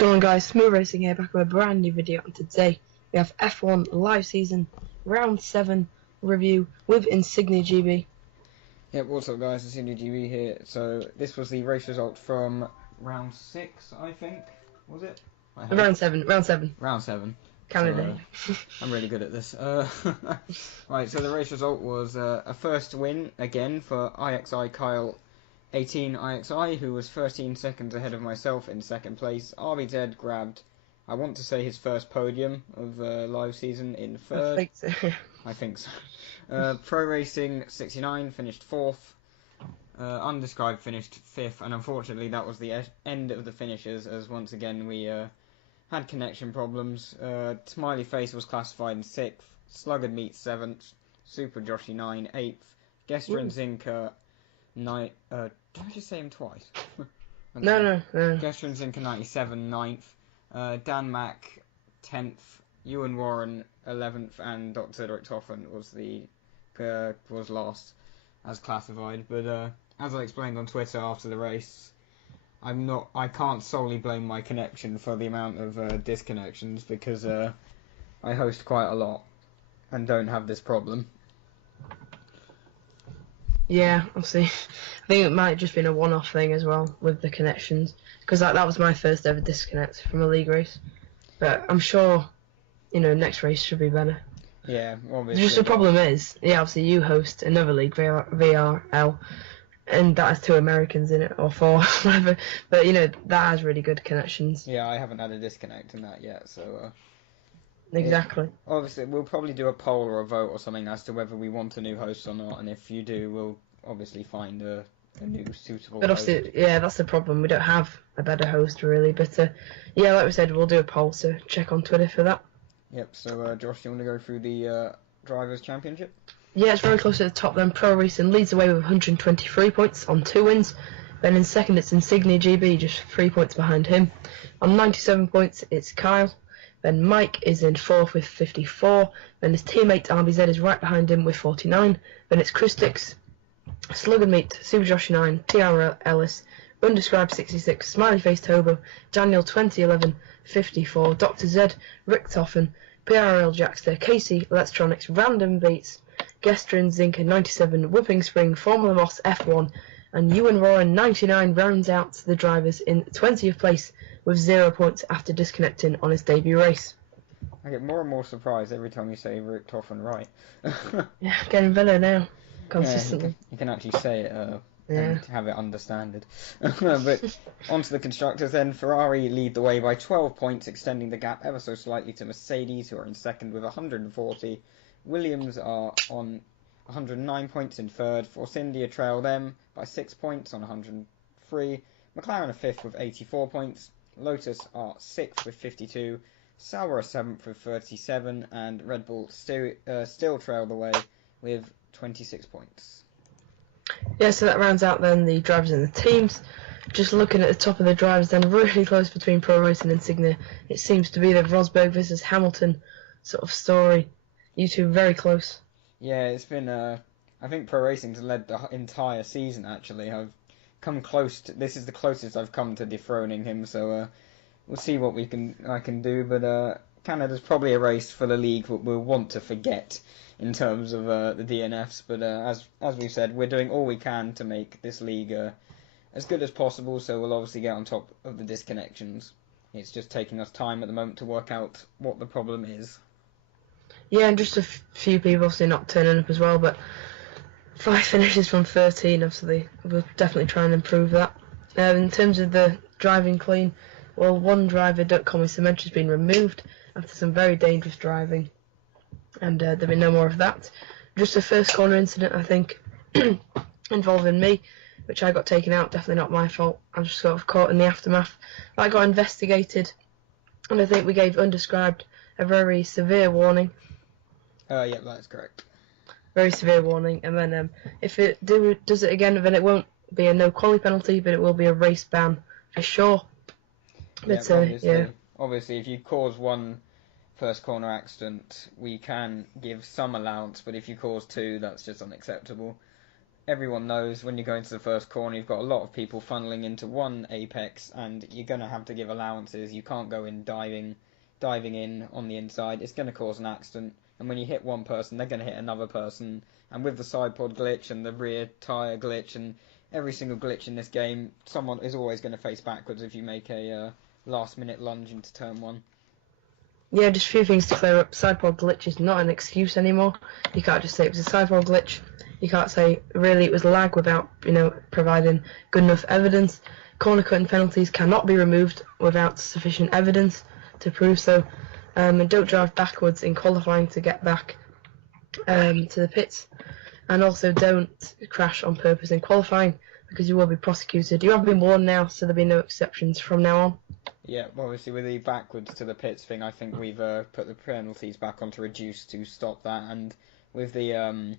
going on, guys? Smooth Racing here, back with a brand new video, and today we have F1 Live Season Round 7 review with Insignia GB. Yep, what's up guys, Insignia GB here. So this was the race result from Round 6, I think, was it? Round 7. Round 7. Canada. So, I'm really good at this. Right, so the race result was a first win again for IXI Kyle 18 IXI, who was 13 seconds ahead of myself in second place. RBZ grabbed, I want to say, his first podium of live season in third. I think so. Pro Racing 69 finished 4th. Undescribed finished 5th, and unfortunately that was the end of the finishers, as once again we had connection problems. Smiley Face was classified in 6th. Sluggard Meat 7th. Super Joshy 9 8th. Gestra and Zinker 9. Did I just say him twice? No. Gestra and Zinker 97 9th. Dan Mack 10th. Ewan Warren 11th, and Dr. Richtofen was last as classified. But as I explained on Twitter after the race, I can't solely blame my connection for the amount of disconnections, because I host quite a lot and don't have this problem. Yeah, obviously. I think it might have just been a one-off thing as well with the connections, because that was my first ever disconnect from a league race. But I'm sure, next race should be better. Yeah, obviously. Just the problem is, obviously you host another league, VRL, and that has 2 Americans in it, or 4, whatever. But that has really good connections. Yeah, I haven't had a disconnect in that yet, so. Exactly. Obviously, we'll probably do a poll or a vote or something as to whether we want a new host or not, and if you do, we'll obviously find a new suitable But obviously, host. yeah, that's the problem. We don't have a better host, really. But yeah, like we said, we'll do a poll, so check on Twitter for that. Yep. So, Josh, do you want to go through the Drivers' Championship? Yeah, it's very close at the top. Then Pro Racing leads the way with 123 points on 2 wins. Then in second, it's Insignia GB, just 3 points behind him. On 97 points, it's Kyle. Then Mike is in 4th with 54. Then his teammate RBZ is right behind him with 49. Then it's Christix, Sluggard Meat, Super Josh 9, TR Ellis, Undescribed 66, Smiley Face Tobo, Daniel 2011 54, Dr. Z, Richtofen, PRL Jackster, Casey Electronics, Random Beats, Gestrin Zinker 97, Whipping Spring, Formula Moss F1, and Ewan Warren 99 rounds out the drivers in 20th place with 0 points after disconnecting on his debut race. I get more and more surprised every time you say Richtofen right. Yeah, getting better now, consistently. Yeah, you can actually say it and have it understood. But on to the constructors then. Ferrari lead the way by 12 points, extending the gap ever so slightly to Mercedes, who are in second with 140. Williams are on 109 points in third. Force India trail them by 6 points on 103. McLaren are 5th with 84 points. Lotus are 6th with 52. Sauber are 7th with 37. And Red Bull still trail the way with 26 points. Yeah, so that rounds out then the drivers and the teams. Just looking at the top of the drivers then, really close between Pro Racing and Insignia. It seems to be the Rosberg versus Hamilton sort of story. You two very close. Yeah, it's been, I think Pro Racing's led the entire season, actually. I've come close to, this is the closest I've come to dethroning him, so we'll see what I can do. But Canada's probably a race for the league that we'll want to forget in terms of the DNFs. But as we've said, we're doing all we can to make this league as good as possible, so we'll obviously get on top of the disconnections. It's just taking us time at the moment to work out what the problem is. Yeah, and just a few people obviously not turning up as well, but 5 finishes from 13, obviously. We'll definitely try and improve that. In terms of the driving clean, well, one driver, Duck Cement, has been removed after some very dangerous driving, and there'll be no more of that. Just a first corner incident, I think, involving me, which I got taken out, definitely not my fault. I was sort of caught in the aftermath. I got investigated, and I think we gave Undescribed a very severe warning. Yeah, that's correct. Very severe warning, and then if it does it again, then it won't be a no quali penalty, but it will be a race ban for sure. But obviously, if you cause one first corner accident, we can give some allowance, but if you cause 2, that's just unacceptable. everyone knows when you go into the first corner, you've got a lot of people funneling into one apex, and you're going to have to give allowances. You can't go in diving in on the inside. It's going to cause an accident. And when you hit one person, they're going to hit another person. And with the side pod glitch and the rear tyre glitch and every single glitch in this game, someone is always going to face backwards if you make a last-minute lunge into turn one. Yeah, just a few things to clear up. Sideboard glitch is not an excuse anymore. You can't just say it was a sideboard glitch. You can't say really it was lag without, providing good enough evidence. Corner cutting penalties cannot be removed without sufficient evidence to prove so. And don't drive backwards in qualifying to get back to the pits. And also don't crash on purpose in qualifying because you will be prosecuted. You have been warned now, so there'll be no exceptions from now on. Yeah, well, obviously with the backwards to the pits thing, I think we've put the penalties back onto reduce to stop that, and with the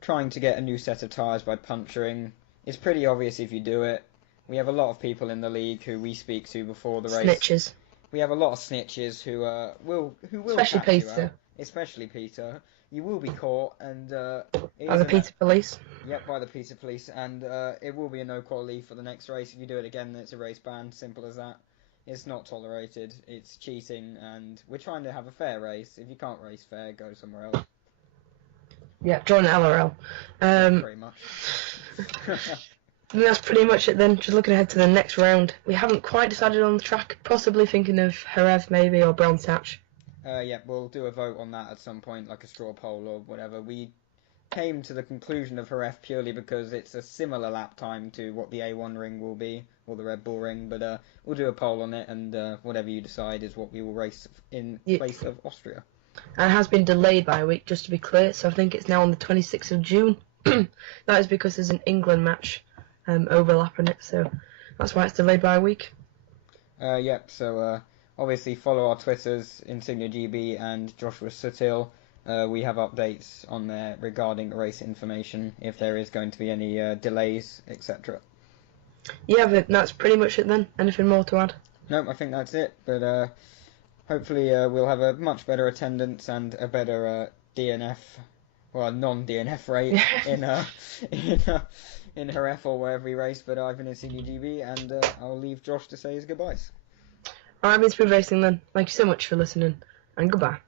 trying to get a new set of tyres by puncturing, it's pretty obvious if you do it. We have a lot of people in the league who we speak to before the race. Snitches. We have a lot of snitches who will Especially catch you Peter. out. Especially Peter. You will be caught, and By the Peter Police. Yep, by the Peter Police, and it will be a no quality for the next race. If you do it again, then it's a race ban. Simple as that. It's not tolerated. It's cheating, and we're trying to have a fair race. If you can't race fair, go somewhere else. Yeah, join LRL. Pretty much. And that's pretty much it then. Just looking ahead to the next round. We haven't quite decided on the track. Possibly thinking of Jerez maybe or Brands Hatch. Yeah, we'll do a vote on that at some point, like a straw poll or whatever. We came to the conclusion of Jerez purely because it's a similar lap time to what the A1 ring will be, or the Red Bull ring, but we'll do a poll on it, and whatever you decide is what we will race in place of Austria. And it has been delayed by a week, just to be clear, so I think it's now on the 26th of June. That is because there's an England match overlapping it, so that's why it's delayed by a week. Yep, so obviously follow our Twitters, Insignia GB and Joshua Sutil. We have updates on there regarding race information, if there is going to be any delays, etc. Yeah, but that's pretty much it then. Anything more to add? Nope, I think that's it, but hopefully we'll have a much better attendance and a better DNF, well, non-DNF rate in Jerez or wherever we race. But I've been Insignia GB, and I'll leave Josh to say his goodbyes. Alright, it's been racing then. Thank you so much for listening, and goodbye.